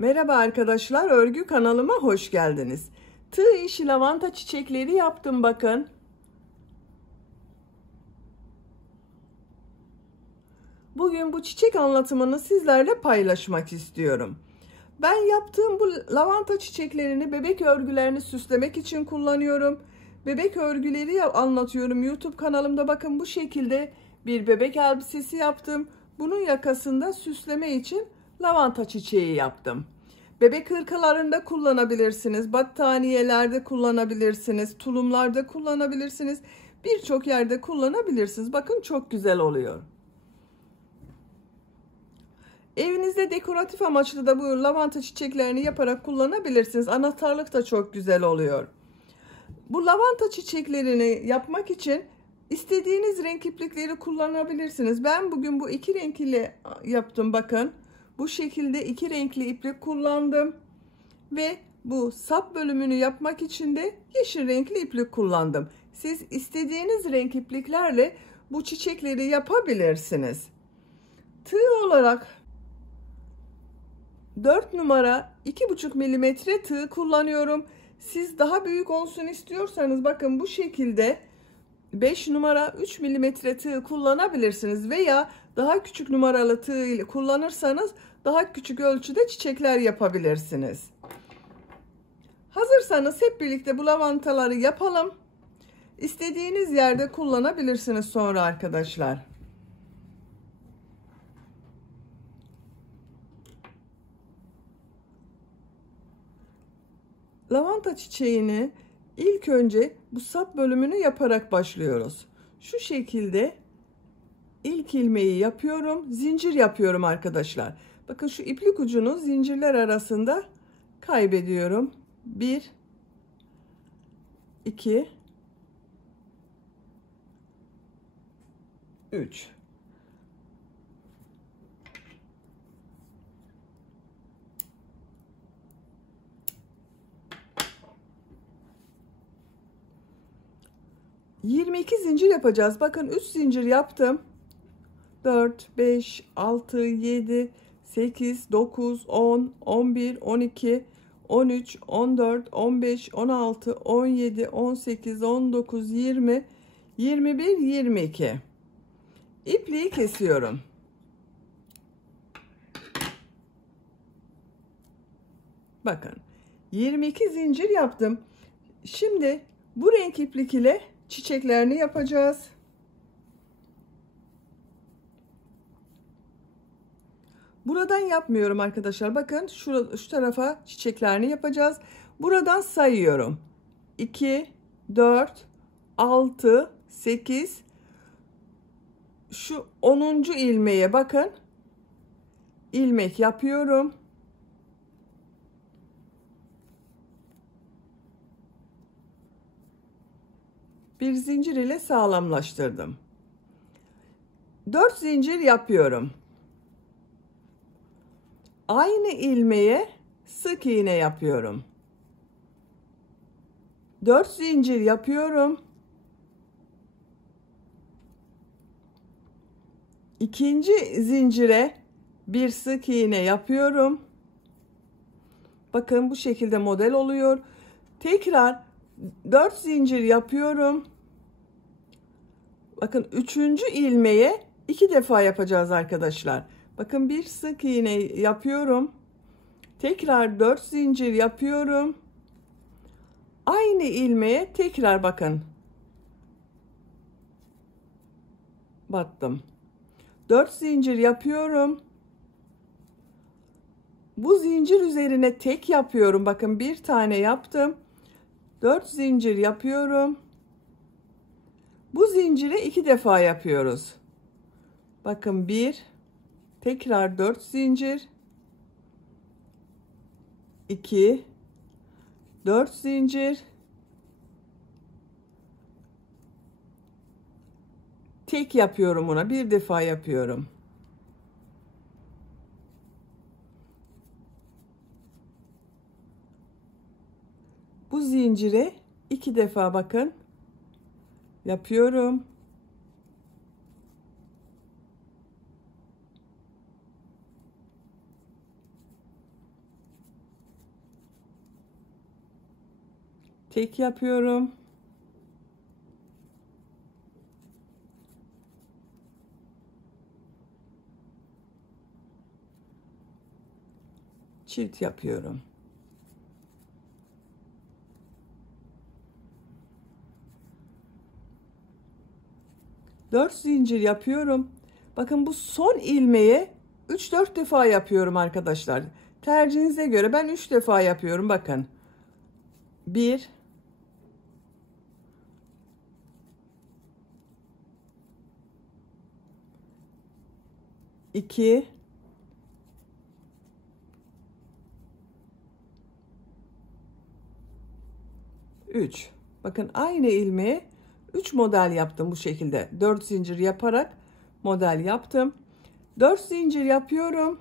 Merhaba arkadaşlar, örgü kanalıma hoş geldiniz. Tığ işi lavanta çiçekleri yaptım bakın. Bugün bu çiçek anlatımını sizlerle paylaşmak istiyorum. Ben yaptığım bu lavanta çiçeklerini bebek örgülerini süslemek için kullanıyorum. Bebek örgüleri anlatıyorum YouTube kanalımda. Bakın bu şekilde bir bebek elbisesi yaptım. Bunun yakasında süsleme için lavanta çiçeği yaptım. Bebek hırkalarında kullanabilirsiniz, battaniyelerde kullanabilirsiniz, tulumlarda kullanabilirsiniz. Birçok yerde kullanabilirsiniz. Bakın çok güzel oluyor. Evinizde dekoratif amaçlı da bu lavanta çiçeklerini yaparak kullanabilirsiniz. Anahtarlık da çok güzel oluyor. Bu lavanta çiçeklerini yapmak için istediğiniz renk iplikleri kullanabilirsiniz. Ben bugün bu iki renk ile yaptım bakın. Bu şekilde iki renkli iplik kullandım. Ve bu sap bölümünü yapmak için de yeşil renkli iplik kullandım. Siz istediğiniz renk ipliklerle bu çiçekleri yapabilirsiniz. Tığ olarak 4 numara 2,5 milimetre tığ kullanıyorum. Siz daha büyük olsun istiyorsanız bakın bu şekilde 5 numara 3 milimetre tığ kullanabilirsiniz. Veya daha küçük numaralı tığ ile kullanırsanız daha küçük ölçüde çiçekler yapabilirsiniz. Hazırsanız hep birlikte bu lavantaları yapalım. İstediğiniz yerde kullanabilirsiniz sonra arkadaşlar. Lavanta çiçeğini ilk önce bu sap bölümünü yaparak başlıyoruz. Şu şekilde ilk ilmeği yapıyorum. Zincir yapıyorum arkadaşlar. Bakın şu iplik ucunu zincirler arasında kaybediyorum. 1 2 3 22 zincir yapacağız. Bakın 3 zincir yaptım. 4 5 6 7 8 9 10 11 12 13 14 15 16 17 18 19 20 21 22 ipliği kesiyorum. Bakın 22 zincir yaptım. Şimdi bu renk iplik ile çiçeklerini yapacağız. Buradan yapmıyorum arkadaşlar. Bakın şu tarafa çiçeklerini yapacağız. Buradan sayıyorum. 2 4 6 8 şu 10. ilmeğe bakın. İlmek yapıyorum. Bir zincir ile sağlamlaştırdım. 4 zincir yapıyorum. Aynı ilmeğe sık iğne yapıyorum. 4 zincir yapıyorum. İkinci zincire bir sık iğne yapıyorum. Bakın bu şekilde model oluyor. Tekrar 4 zincir yapıyorum. Bakın 3. ilmeğe 2 defa yapacağız arkadaşlar. Bakın bir sık iğne yapıyorum. Tekrar 4 zincir yapıyorum. Aynı ilmeğe tekrar bakın. Battım. 4 zincir yapıyorum. Bu zincir üzerine tek yapıyorum. Bakın bir tane yaptım. 4 zincir yapıyorum. Bu zincire 2 defa yapıyoruz. Bakın 1 tekrar 4 zincir 2 4 zincir tek yapıyorum, ona bir defa yapıyorum. Bu zincire 2 defa bakın yapıyorum. Tek yapıyorum. Çift yapıyorum. Dört zincir yapıyorum. Bakın bu son ilmeğe 3-4 defa yapıyorum arkadaşlar. Tercihinize göre ben 3 defa yapıyorum. Bakın. 1 2 3. Bakın aynı ilmeğe 3 model yaptım bu şekilde. 4 zincir yaparak model yaptım. 4 zincir yapıyorum.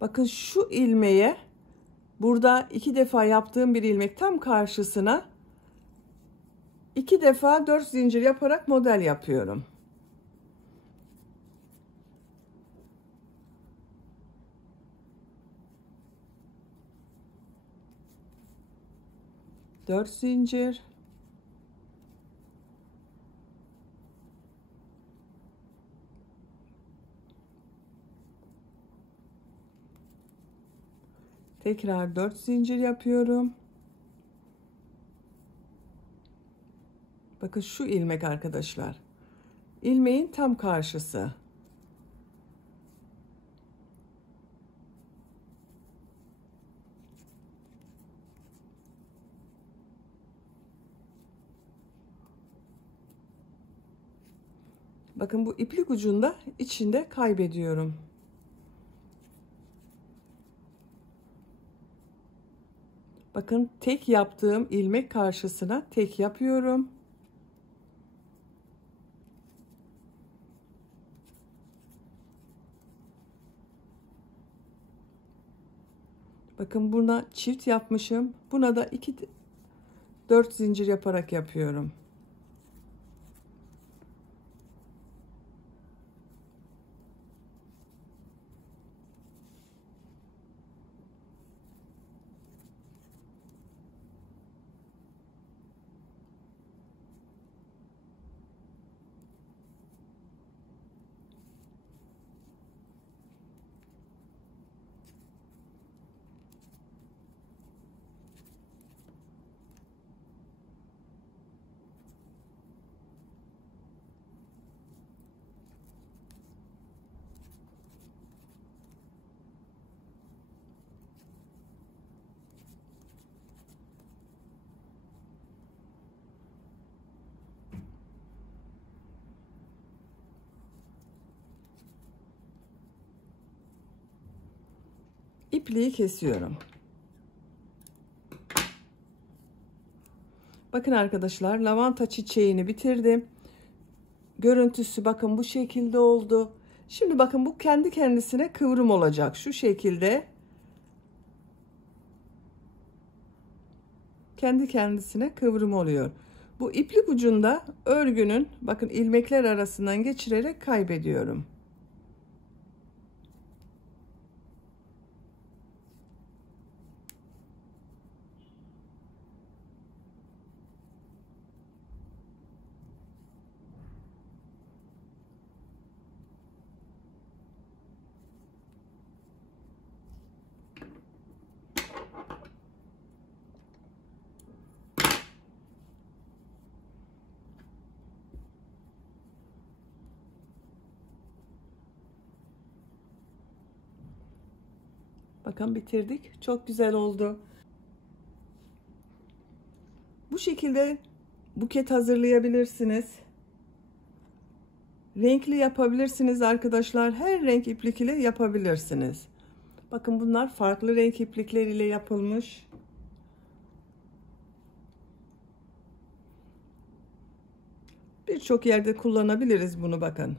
Bakın şu ilmeğe burada 2 defa yaptığım bir ilmek tam karşısına 2 defa 4 zincir yaparak model yapıyorum. Dört zincir. Tekrar 4 zincir yapıyorum. Bakın şu ilmek arkadaşlar. İlmeğin tam karşısı. Bakın bu iplik ucunda içinde kaybediyorum. Bakın tek yaptığım ilmek karşısına tek yapıyorum. Bakın buna çift yapmışım. Buna da 4 zincir yaparak yapıyorum. İpliği kesiyorum. Bakın arkadaşlar, lavanta çiçeğini bitirdim. Görüntüsü bakın bu şekilde oldu. Şimdi bakın bu kendi kendisine kıvrım olacak. Şu şekilde. Kendi kendisine kıvrım oluyor. Bu iplik ucunda örgünün bakın ilmekler arasından geçirerek kaybediyorum. Bakın bitirdik. Çok güzel oldu. Bu şekilde buket hazırlayabilirsiniz. Renkli yapabilirsiniz arkadaşlar. Her renk iplik ile yapabilirsiniz. Bakın bunlar farklı renk iplikler ile yapılmış. Birçok yerde kullanabiliriz bunu bakın.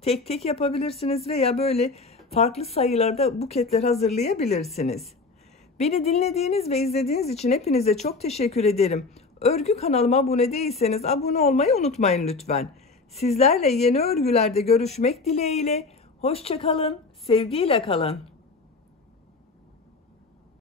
Tek tek yapabilirsiniz veya böyle farklı sayılarda buketler hazırlayabilirsiniz. Beni dinlediğiniz ve izlediğiniz için hepinize çok teşekkür ederim. Örgü kanalıma abone değilseniz abone olmayı unutmayın lütfen. Sizlerle yeni örgülerde görüşmek dileğiyle. Hoşça kalın, sevgiyle kalın.